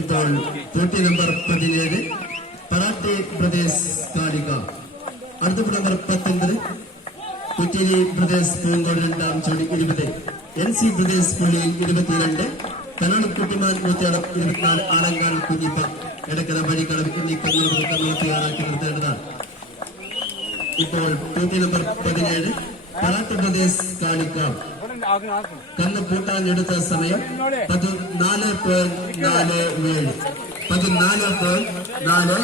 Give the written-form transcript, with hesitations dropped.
ഇപ്പോൾ പോട്ടി നമ്പർ 17 പറാട്ടെ പ്രദേശ് കാളിക. അടുത്ത നമ്പർ 19 കുറ്റിലി പ്രദേശ് പൂങ്കോട് രണ്ടാം ചോടി 20, NC പ്രദേശ് പുള്ളിയിൽ 22, കനാട് കുട്ടിമാൻ 24, ആലങ്കാൽ കുഞ്ഞിപ്പ ഇടക്കര വഴികളവ് എന്നീ കണ്ണൂർത്തിയാറാക്കി നിർത്തേണ്ടതാണ്. ഇപ്പോൾ പോട്ടി നമ്പർ 17 പറാട്ടെ പ്രദേശ് കാളിക കണ്ണ് പൂട്ടാനെടുത്ത സമയം 14.47.